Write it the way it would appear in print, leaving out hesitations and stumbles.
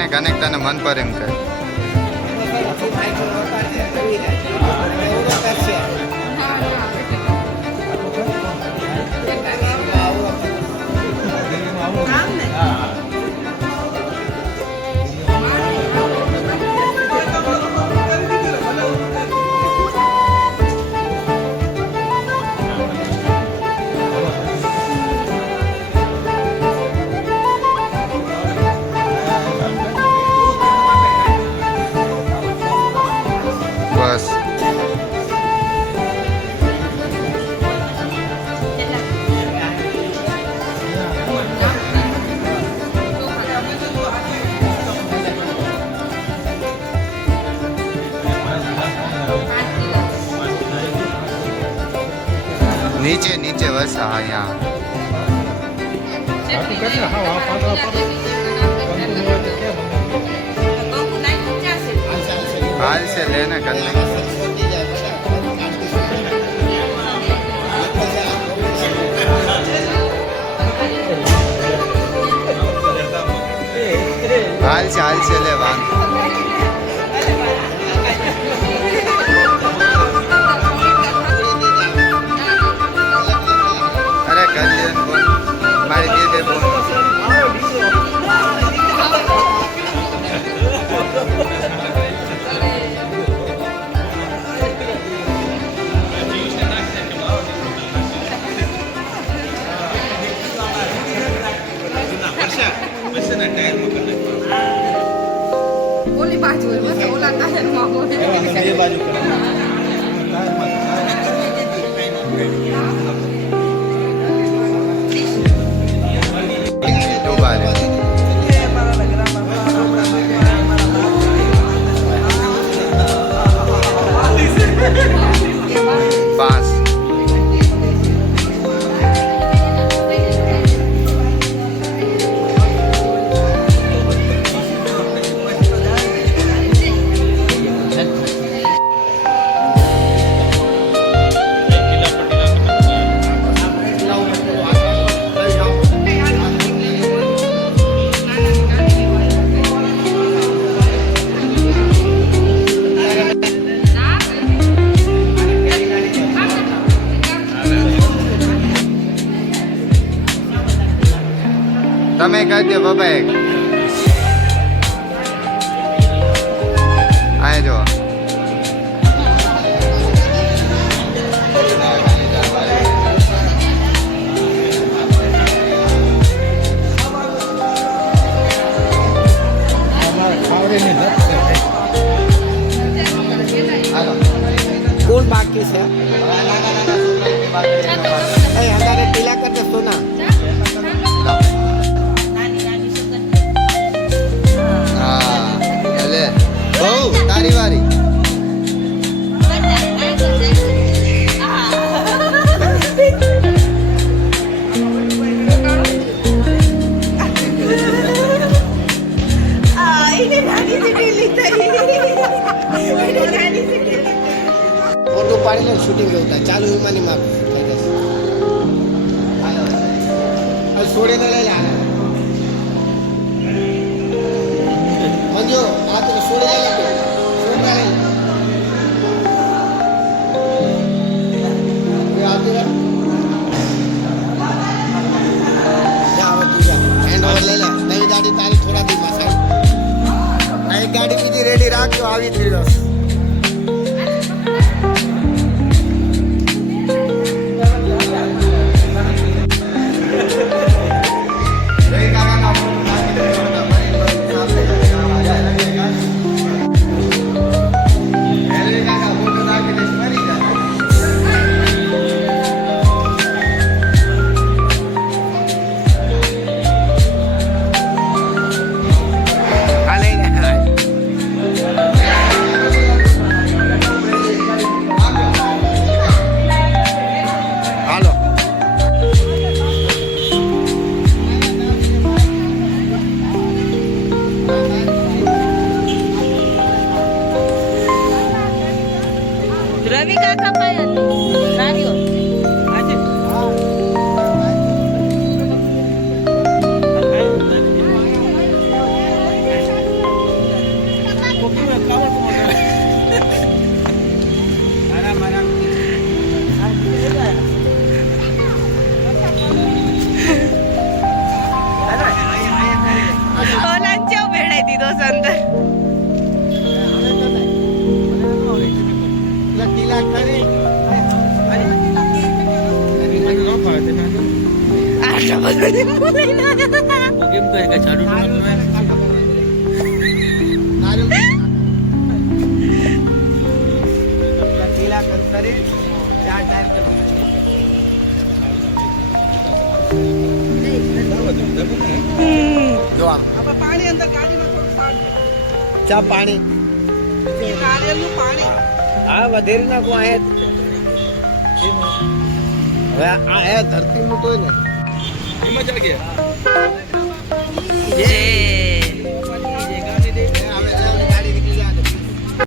ને કનેક્ટ તને મન પર એમ કર. બસ નીચે નીચે બસ હા यहाँ हाल से लेना कर लेंगे. हाल से ले वान. अरे कर ले बोल मारी दे बोल. ઓલી બાજુ ઓલા ટાયરમાં બોલે બે બાજુ पास તમે કહી દો બાબા એક આ જો કોણ બાકી છે હજારે ટીલા કર દે સોના તારી વારી ફોટો પાડી લે શૂટિંગ લેતા ચાલુ વિમાની માં થઈ જશે છોડીને લઈ લે મંજો આ તો છોડી લે ગાડી બીજી રેડી રાખજો આવી થઈ જશે રવિ કાકા પાયલ નારિયો આજે ઓલા ચો ભેળાઈ દીધો છે અંદર. આટલો બધો લીંબુ લઈને આવ્યા. જો આમ પાણી અંદર ગાડીમાં થોડું સારું. ચા પાણી નારિયેળનું પાણી. હા વધેરી નાખું અહીંયા હવે આ ધરતી નું તો ને જય